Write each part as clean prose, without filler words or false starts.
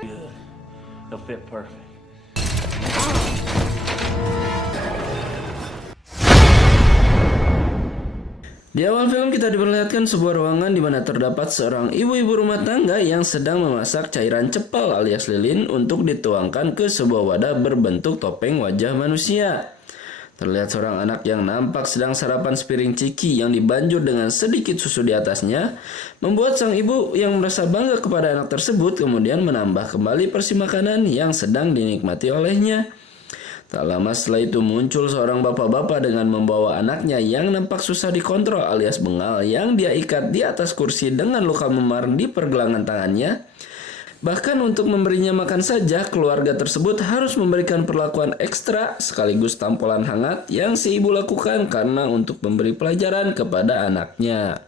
Good. It'll fit perfect. Di awal film kita diperlihatkan sebuah ruangan di mana terdapat seorang ibu-ibu rumah tangga yang sedang memasak cairan cepal alias lilin untuk dituangkan ke sebuah wadah berbentuk topeng wajah manusia. Terlihat seorang anak yang nampak sedang sarapan sepiring ciki yang dibanjur dengan sedikit susu di atasnya, membuat sang ibu yang merasa bangga kepada anak tersebut kemudian menambah kembali porsi makanan yang sedang dinikmati olehnya. Tak lama setelah itu muncul seorang bapak-bapak dengan membawa anaknya yang nampak susah dikontrol alias bengal yang dia ikat di atas kursi dengan luka memar di pergelangan tangannya. Bahkan untuk memberinya makan saja, keluarga tersebut harus memberikan perlakuan ekstra sekaligus tampolan hangat yang si ibu lakukan karena untuk memberi pelajaran kepada anaknya.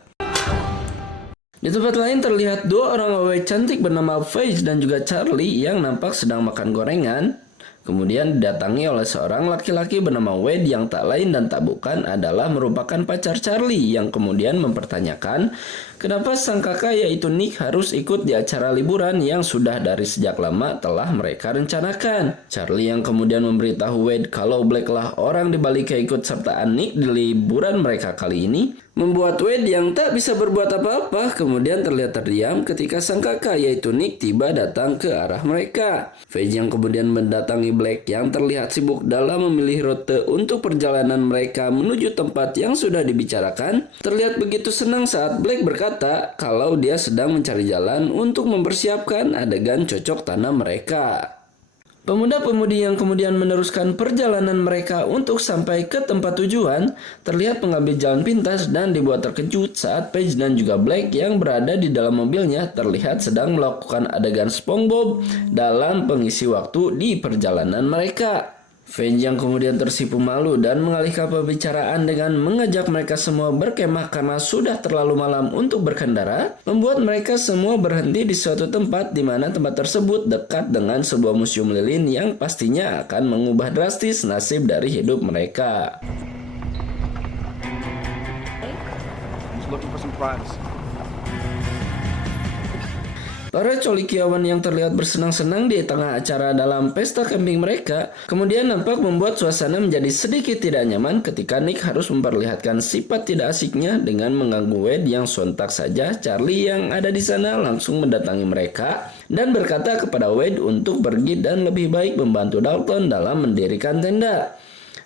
Di tempat lain terlihat dua orang awet cantik bernama Paige dan juga Charlie yang nampak sedang makan gorengan. Kemudian didatangi oleh seorang laki-laki bernama Wade yang tak lain dan tak bukan adalah merupakan pacar Charlie yang kemudian mempertanyakan kenapa sang kakak yaitu Nick harus ikut di acara liburan yang sudah dari sejak lama telah mereka rencanakan. Charlie yang kemudian memberitahu Wade kalau Black lah orang dibalik keikutsertaan Nick di liburan mereka kali ini, membuat Wade yang tak bisa berbuat apa-apa kemudian terlihat terdiam ketika sang kakak yaitu Nick tiba datang ke arah mereka. Paige yang kemudian mendatangi Black yang terlihat sibuk dalam memilih rute untuk perjalanan mereka menuju tempat yang sudah dibicarakan, terlihat begitu senang saat Black berkata kalau dia sedang mencari jalan untuk mempersiapkan adegan cocok tanam mereka. Pemuda-pemudi yang kemudian meneruskan perjalanan mereka untuk sampai ke tempat tujuan terlihat mengambil jalan pintas dan dibuat terkejut saat Paige dan juga Black yang berada di dalam mobilnya terlihat sedang melakukan adegan SpongeBob dalam pengisi waktu di perjalanan mereka. Paige yang kemudian tersipu malu dan mengalihkan pembicaraan dengan mengajak mereka semua berkemah karena sudah terlalu malam untuk berkendara, membuat mereka semua berhenti di suatu tempat di mana tempat tersebut dekat dengan sebuah museum lilin yang pastinya akan mengubah drastis nasib dari hidup mereka. Just looking for some privacy. Para colikiawan yang terlihat bersenang-senang di tengah acara dalam pesta camping mereka kemudian nampak membuat suasana menjadi sedikit tidak nyaman ketika Nick harus memperlihatkan sifat tidak asiknya dengan mengganggu Wade yang sontak saja Charlie yang ada di sana langsung mendatangi mereka dan berkata kepada Wade untuk pergi dan lebih baik membantu Dalton dalam mendirikan tenda.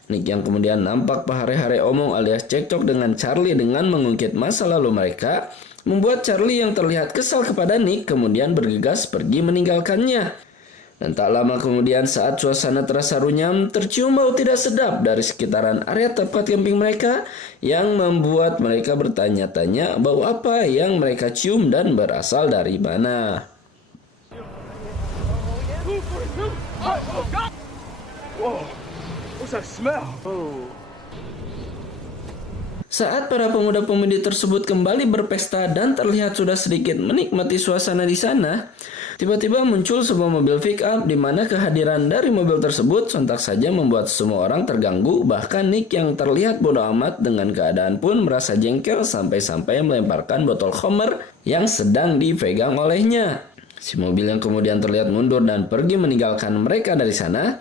Nick yang kemudian nampak berhari-hari omong alias cekcok dengan Charlie dengan mengungkit masa lalu mereka, membuat Charlie yang terlihat kesal kepada Nick kemudian bergegas pergi meninggalkannya. Dan tak lama kemudian saat suasana terasa runyam, tercium bau tidak sedap dari sekitaran area tempat camping mereka yang membuat mereka bertanya-tanya bau apa yang mereka cium dan berasal dari mana. Whoa, what's that smell? Saat para pemuda-pemudi tersebut kembali berpesta dan terlihat sudah sedikit menikmati suasana di sana, tiba-tiba muncul sebuah mobil pick up di mana kehadiran dari mobil tersebut sontak saja membuat semua orang terganggu, bahkan Nick yang terlihat bodoh amat dengan keadaan pun merasa jengkel sampai-sampai melemparkan botol Homer yang sedang dipegang olehnya. Si mobil yang kemudian terlihat mundur dan pergi meninggalkan mereka dari sana,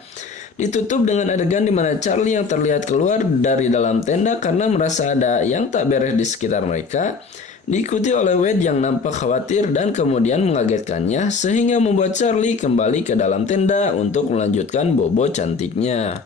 ditutup dengan adegan di mana Charlie yang terlihat keluar dari dalam tenda karena merasa ada yang tak beres di sekitar mereka, diikuti oleh Wade yang nampak khawatir dan kemudian mengagetkannya sehingga membuat Charlie kembali ke dalam tenda untuk melanjutkan bobo cantiknya.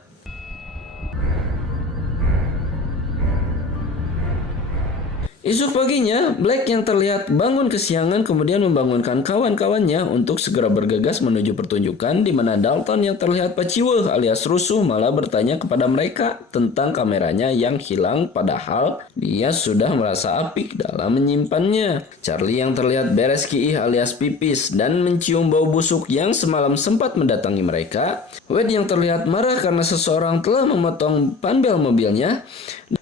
Esok paginya, Black yang terlihat bangun kesiangan kemudian membangunkan kawan-kawannya untuk segera bergegas menuju pertunjukan di mana Dalton yang terlihat paciweuh alias rusuh malah bertanya kepada mereka tentang kameranya yang hilang padahal dia sudah merasa apik dalam menyimpannya. Charlie yang terlihat beres kiih alias pipis dan mencium bau busuk yang semalam sempat mendatangi mereka. Wade yang terlihat marah karena seseorang telah memotong panbel mobilnya,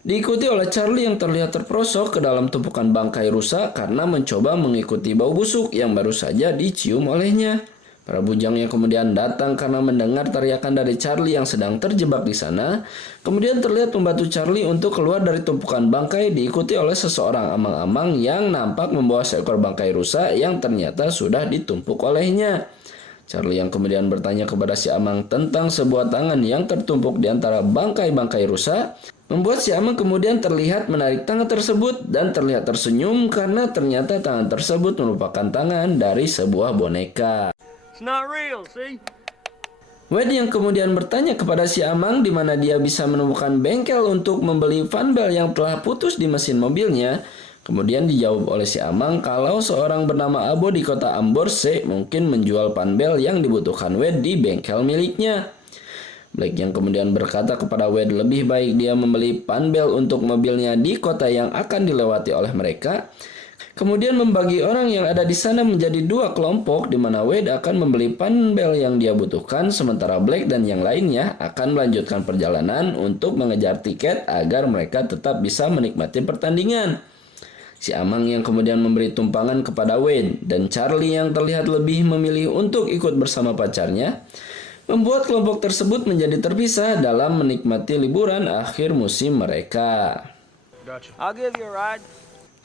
diikuti oleh Charlie yang terlihat terperosok ke dalam tumpukan bangkai rusa karena mencoba mengikuti bau busuk yang baru saja dicium olehnya. Para bujang yang kemudian datang karena mendengar teriakan dari Charlie yang sedang terjebak di sana, kemudian terlihat membantu Charlie untuk keluar dari tumpukan bangkai diikuti oleh seseorang amang-amang yang nampak membawa seekor bangkai rusa yang ternyata sudah ditumpuk olehnya. Charlie yang kemudian bertanya kepada si Amang tentang sebuah tangan yang tertumpuk di antara bangkai-bangkai rusa, membuat si Amang kemudian terlihat menarik tangan tersebut dan terlihat tersenyum karena ternyata tangan tersebut merupakan tangan dari sebuah boneka. It's not real, see? Wade yang kemudian bertanya kepada si Amang di mana dia bisa menemukan bengkel untuk membeli fanbel yang telah putus di mesin mobilnya. Kemudian dijawab oleh si Amang kalau seorang bernama Abo di kota Amborse mungkin menjual fanbel yang dibutuhkan Wade di bengkel miliknya. Blake yang kemudian berkata kepada Wade lebih baik dia membeli fanbel untuk mobilnya di kota yang akan dilewati oleh mereka. Kemudian membagi orang yang ada di sana menjadi dua kelompok di mana Wade akan membeli fanbel yang dia butuhkan sementara Blake dan yang lainnya akan melanjutkan perjalanan untuk mengejar tiket agar mereka tetap bisa menikmati pertandingan. Si Amang yang kemudian memberi tumpangan kepada Wade dan Charlie yang terlihat lebih memilih untuk ikut bersama pacarnya, membuat kelompok tersebut menjadi terpisah dalam menikmati liburan akhir musim mereka. I'll give you a ride.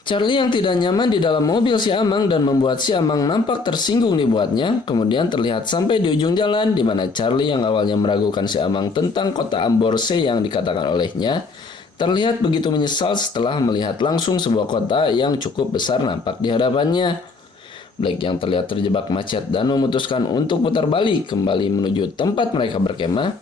Charlie yang tidak nyaman di dalam mobil si Amang dan membuat si Amang nampak tersinggung dibuatnya, kemudian terlihat sampai di ujung jalan di mana Charlie yang awalnya meragukan si Amang tentang kota Amborse yang dikatakan olehnya, terlihat begitu menyesal setelah melihat langsung sebuah kota yang cukup besar nampak di hadapannya. Blake yang terlihat terjebak macet dan memutuskan untuk putar balik kembali menuju tempat mereka berkemah,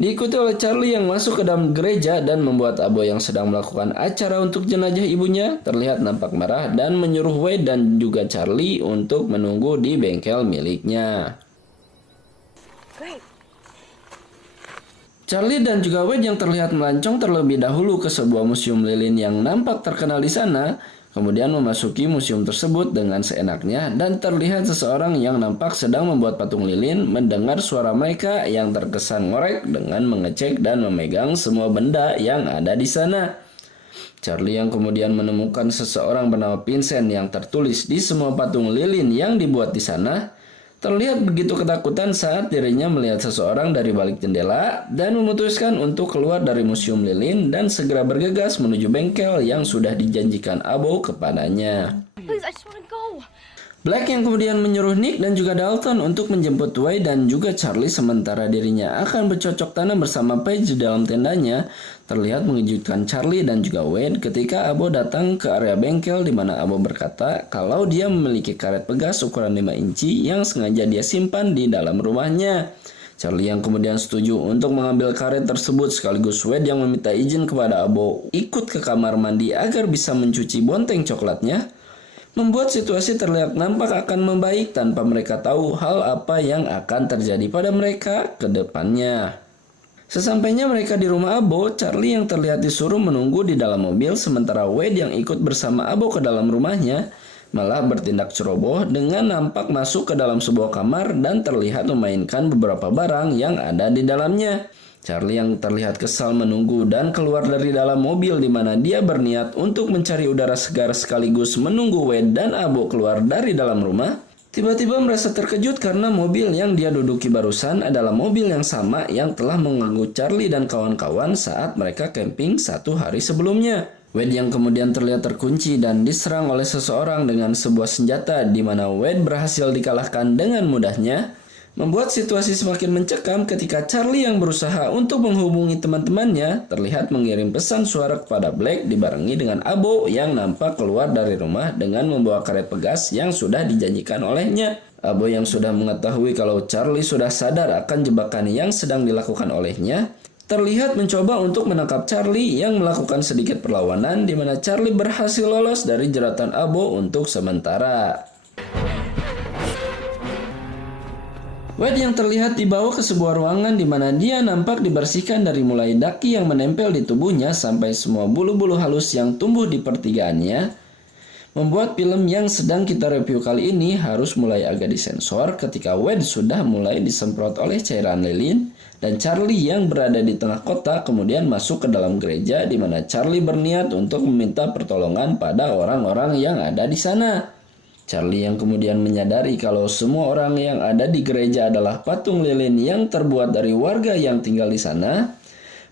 diikuti oleh Charlie yang masuk ke dalam gereja dan membuat Abo yang sedang melakukan acara untuk jenazah ibunya terlihat nampak marah dan menyuruh Wade dan juga Charlie untuk menunggu di bengkel miliknya. Charlie dan juga Wade yang terlihat melancong terlebih dahulu ke sebuah museum lilin yang nampak terkenal di sana, kemudian memasuki museum tersebut dengan seenaknya dan terlihat seseorang yang nampak sedang membuat patung lilin mendengar suara mereka yang terkesan ngorek dengan mengecek dan memegang semua benda yang ada di sana. Charlie yang kemudian menemukan seseorang bernama Vincent yang tertulis di semua patung lilin yang dibuat di sana, terlihat begitu ketakutan saat dirinya melihat seseorang dari balik jendela dan memutuskan untuk keluar dari museum lilin dan segera bergegas menuju bengkel yang sudah dijanjikan Abo kepadanya. Please, I just want to go. Black yang kemudian menyuruh Nick dan juga Dalton untuk menjemput Wade dan juga Charlie sementara dirinya akan bercocok tanam bersama Paige di dalam tendanya, terlihat mengejutkan Charlie dan juga Wade ketika Abo datang ke area bengkel di mana Abo berkata kalau dia memiliki karet pegas ukuran 5 inci yang sengaja dia simpan di dalam rumahnya. Charlie yang kemudian setuju untuk mengambil karet tersebut sekaligus Wade yang meminta izin kepada Abo ikut ke kamar mandi agar bisa mencuci bonteng coklatnya, membuat situasi terlihat nampak akan membaik tanpa mereka tahu hal apa yang akan terjadi pada mereka ke depannya. Sesampainya mereka di rumah Abo, Charlie yang terlihat disuruh menunggu di dalam mobil sementara Wade yang ikut bersama Abo ke dalam rumahnya malah bertindak ceroboh dengan nampak masuk ke dalam sebuah kamar dan terlihat memainkan beberapa barang yang ada di dalamnya. Charlie yang terlihat kesal menunggu dan keluar dari dalam mobil di mana dia berniat untuk mencari udara segar sekaligus menunggu Wade dan Abo keluar dari dalam rumah. Tiba-tiba merasa terkejut karena mobil yang dia duduki barusan adalah mobil yang sama yang telah mengganggu Charlie dan kawan-kawan saat mereka camping 1 hari sebelumnya. Wade yang kemudian terlihat terkunci dan diserang oleh seseorang dengan sebuah senjata di mana Wade berhasil dikalahkan dengan mudahnya, membuat situasi semakin mencekam ketika Charlie yang berusaha untuk menghubungi teman-temannya terlihat mengirim pesan suara kepada Blake dibarengi dengan Abo yang nampak keluar dari rumah dengan membawa karet pegas yang sudah dijanjikan olehnya. Abo yang sudah mengetahui kalau Charlie sudah sadar akan jebakan yang sedang dilakukan olehnya, terlihat mencoba untuk menangkap Charlie yang melakukan sedikit perlawanan di mana Charlie berhasil lolos dari jeratan Abo untuk sementara. Wade yang terlihat dibawa ke sebuah ruangan di mana dia nampak dibersihkan dari mulai daki yang menempel di tubuhnya sampai semua bulu-bulu halus yang tumbuh di pertigaannya, membuat film yang sedang kita review kali ini harus mulai agak disensor ketika Wade sudah mulai disemprot oleh cairan lilin dan Charlie yang berada di tengah kota kemudian masuk ke dalam gereja di mana Charlie berniat untuk meminta pertolongan pada orang-orang yang ada di sana. Charlie yang kemudian menyadari kalau semua orang yang ada di gereja adalah patung lilin yang terbuat dari warga yang tinggal di sana,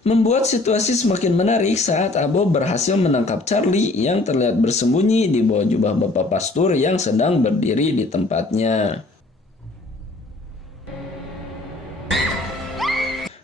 membuat situasi semakin menarik saat Abo berhasil menangkap Charlie yang terlihat bersembunyi di bawah jubah bapak pastor yang sedang berdiri di tempatnya.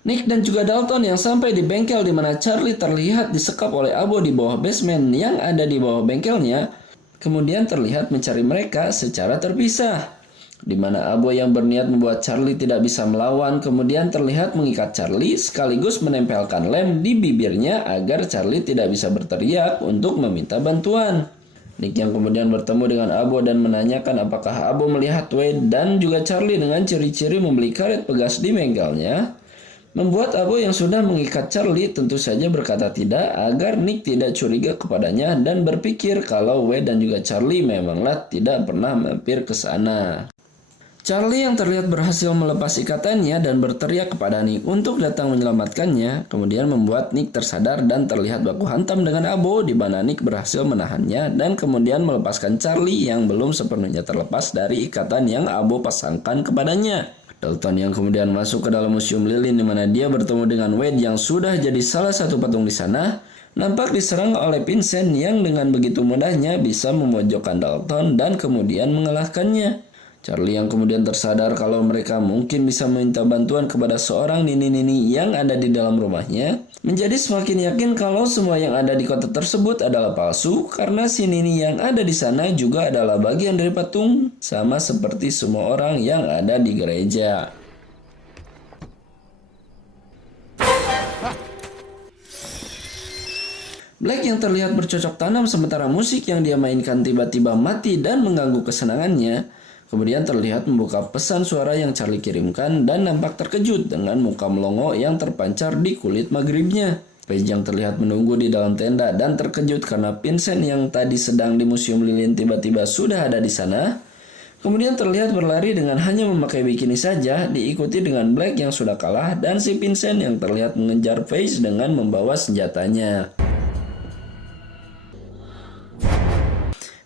Nick dan juga Dalton yang sampai di bengkel di mana Charlie terlihat disekap oleh Abo di bawah basement yang ada di bawah bengkelnya, kemudian terlihat mencari mereka secara terpisah. Di mana Abo yang berniat membuat Charlie tidak bisa melawan kemudian terlihat mengikat Charlie sekaligus menempelkan lem di bibirnya agar Charlie tidak bisa berteriak untuk meminta bantuan. Nick yang kemudian bertemu dengan Abo dan menanyakan apakah Abo melihat Wade dan juga Charlie dengan ciri-ciri membeli karet pegas di bengkelnya, membuat Abo yang sudah mengikat Charlie tentu saja berkata tidak agar Nick tidak curiga kepadanya dan berpikir kalau Wade dan juga Charlie memanglah tidak pernah mampir ke sana. Charlie yang terlihat berhasil melepas ikatannya dan berteriak kepada Nick untuk datang menyelamatkannya, kemudian membuat Nick tersadar dan terlihat baku hantam dengan Abo di mana Nick berhasil menahannya dan kemudian melepaskan Charlie yang belum sepenuhnya terlepas dari ikatan yang Abo pasangkan kepadanya. Dalton yang kemudian masuk ke dalam museum lilin di mana dia bertemu dengan Wade yang sudah jadi salah satu patung di sana, nampak diserang oleh Vincent yang dengan begitu mudahnya bisa memojokkan Dalton dan kemudian mengalahkannya. Charlie yang kemudian tersadar kalau mereka mungkin bisa meminta bantuan kepada seorang nini-nini yang ada di dalam rumahnya, menjadi semakin yakin kalau semua yang ada di kota tersebut adalah palsu karena si nini yang ada di sana juga adalah bagian dari patung, sama seperti semua orang yang ada di gereja. Black yang terlihat bercocok tanam sementara musik yang dia mainkan tiba-tiba mati dan mengganggu kesenangannya, kemudian terlihat membuka pesan suara yang Charlie kirimkan dan nampak terkejut dengan muka melongo yang terpancar di kulit maghribnya. Paige yang terlihat menunggu di dalam tenda dan terkejut karena Vincent yang tadi sedang di museum lilin tiba-tiba sudah ada di sana. Kemudian terlihat berlari dengan hanya memakai bikini saja, diikuti dengan Black yang sudah kalah dan si Vincent yang terlihat mengejar Paige dengan membawa senjatanya.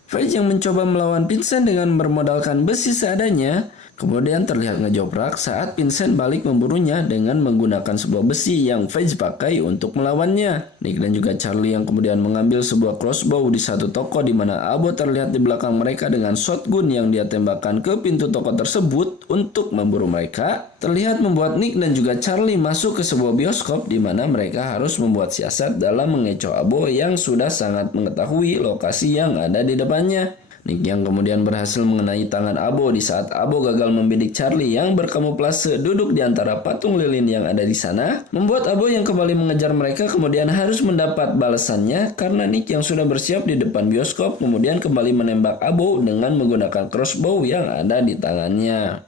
Paige yang mencoba melawan Vincent dengan bermodalkan besi seadanya, kemudian terlihat ngejoprak saat Vincent balik memburunya dengan menggunakan sebuah besi yang Paige pakai untuk melawannya. Nick dan juga Charlie yang kemudian mengambil sebuah crossbow di satu toko di mana Abo terlihat di belakang mereka dengan shotgun yang dia tembakkan ke pintu toko tersebut untuk memburu mereka, terlihat membuat Nick dan juga Charlie masuk ke sebuah bioskop di mana mereka harus membuat siasat dalam mengecoh Abo yang sudah sangat mengetahui lokasi yang ada di depannya. Nick yang kemudian berhasil mengenai tangan Abo di saat Abo gagal membidik Charlie yang berkamuflase duduk di antara patung lilin yang ada di sana, membuat Abo yang kembali mengejar mereka kemudian harus mendapat balasannya karena Nick yang sudah bersiap di depan bioskop kemudian kembali menembak Abo dengan menggunakan crossbow yang ada di tangannya.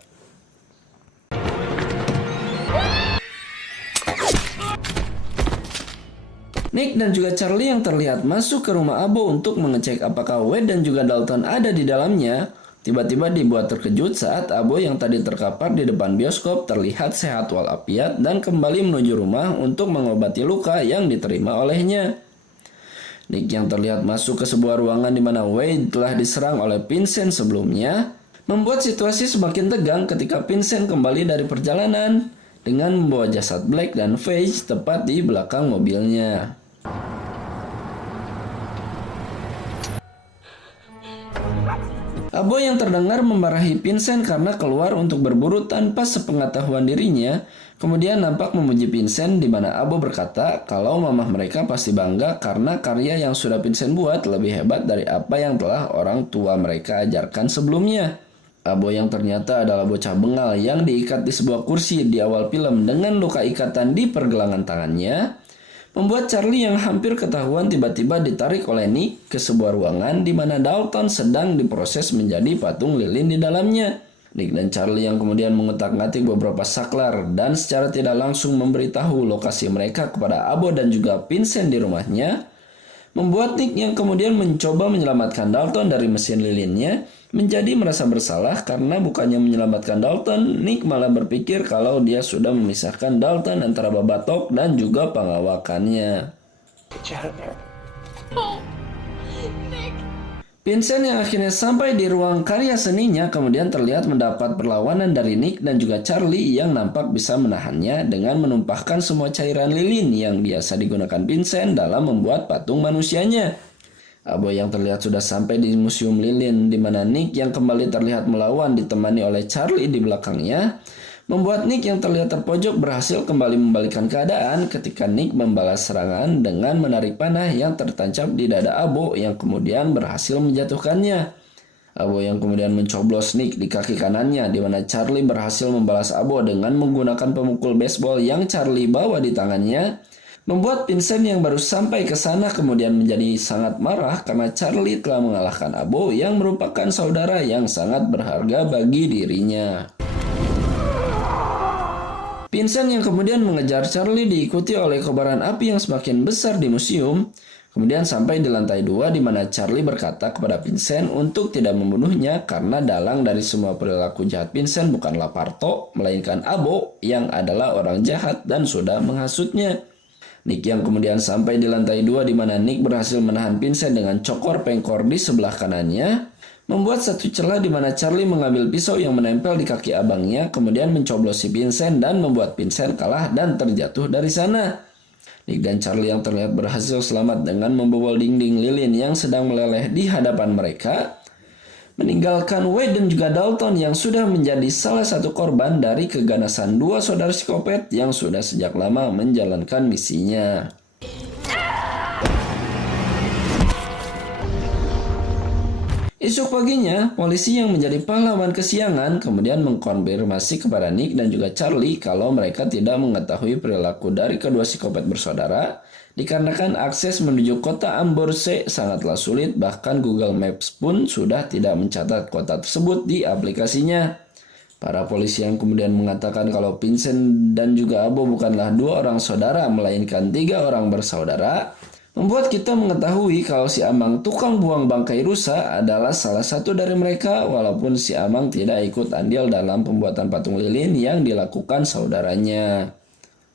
Nick dan juga Charlie yang terlihat masuk ke rumah Abo untuk mengecek apakah Wade dan juga Dalton ada di dalamnya, tiba-tiba dibuat terkejut saat Abo yang tadi terkapar di depan bioskop terlihat sehat walafiat dan kembali menuju rumah untuk mengobati luka yang diterima olehnya. Nick yang terlihat masuk ke sebuah ruangan di mana Wade telah diserang oleh Vincent sebelumnya, membuat situasi semakin tegang ketika Vincent kembali dari perjalanan dengan membawa jasad Black dan Paige tepat di belakang mobilnya. Abo yang terdengar memarahi Vincent karena keluar untuk berburu tanpa sepengetahuan dirinya, kemudian nampak memuji Vincent di mana Abo berkata kalau mamah mereka pasti bangga karena karya yang sudah Vincent buat lebih hebat dari apa yang telah orang tua mereka ajarkan sebelumnya. Abo yang ternyata adalah bocah bengal yang diikat di sebuah kursi di awal film dengan luka ikatan di pergelangan tangannya, membuat Charlie yang hampir ketahuan tiba-tiba ditarik oleh Nick ke sebuah ruangan di mana Dalton sedang diproses menjadi patung lilin di dalamnya. Nick dan Charlie yang kemudian mengutak-ngatik beberapa saklar dan secara tidak langsung memberitahu lokasi mereka kepada Abo dan juga Vincent di rumahnya, membuat Nick yang kemudian mencoba menyelamatkan Dalton dari mesin lilinnya menjadi merasa bersalah karena bukannya menyelamatkan Dalton, Nick malah berpikir kalau dia sudah memisahkan Dalton antara Babatok dan juga pengawakannya. Vincent yang akhirnya sampai di ruang karya seninya kemudian terlihat mendapat perlawanan dari Nick dan juga Charlie yang nampak bisa menahannya dengan menumpahkan semua cairan lilin yang biasa digunakan Vincent dalam membuat patung manusianya. Abo yang terlihat sudah sampai di museum lilin di mana Nick yang kembali terlihat melawan ditemani oleh Charlie di belakangnya, membuat Nick yang terlihat terpojok berhasil kembali membalikkan keadaan ketika Nick membalas serangan dengan menarik panah yang tertancap di dada Abo yang kemudian berhasil menjatuhkannya. Abo yang kemudian mencoblos Nick di kaki kanannya, di mana Charlie berhasil membalas Abo dengan menggunakan pemukul baseball yang Charlie bawa di tangannya, membuat Vincent yang baru sampai ke sana kemudian menjadi sangat marah karena Charlie telah mengalahkan Abo yang merupakan saudara yang sangat berharga bagi dirinya. Vincent yang kemudian mengejar Charlie diikuti oleh kobaran api yang semakin besar di museum. Kemudian sampai di lantai 2 di mana Charlie berkata kepada Vincent untuk tidak membunuhnya karena dalang dari semua perilaku jahat Vincent bukanlah Parto, melainkan Abo yang adalah orang jahat dan sudah menghasutnya. Nick yang kemudian sampai di lantai 2 di mana Nick berhasil menahan Vincent dengan cokor pengkor di sebelah kanannya, membuat satu celah di mana Charlie mengambil pisau yang menempel di kaki abangnya, kemudian mencoblosi Vincent dan membuat Vincent kalah dan terjatuh dari sana. Nick dan Charlie yang terlihat berhasil selamat dengan membobol dinding lilin yang sedang meleleh di hadapan mereka, meninggalkan Wade dan juga Dalton yang sudah menjadi salah satu korban dari keganasan dua saudara psikopat yang sudah sejak lama menjalankan misinya. Esok paginya, polisi yang menjadi pahlawan kesiangan kemudian mengkonfirmasi kepada Nick dan juga Charlie kalau mereka tidak mengetahui perilaku dari kedua psikopat bersaudara dikarenakan akses menuju kota Amborse sangatlah sulit, bahkan Google Maps pun sudah tidak mencatat kota tersebut di aplikasinya. Para polisi yang kemudian mengatakan kalau Vincent dan juga Abo bukanlah dua orang saudara melainkan 3 orang bersaudara, membuat kita mengetahui kalau si Amang tukang buang bangkai rusa adalah salah satu dari mereka, walaupun si Amang tidak ikut andil dalam pembuatan patung lilin yang dilakukan saudaranya.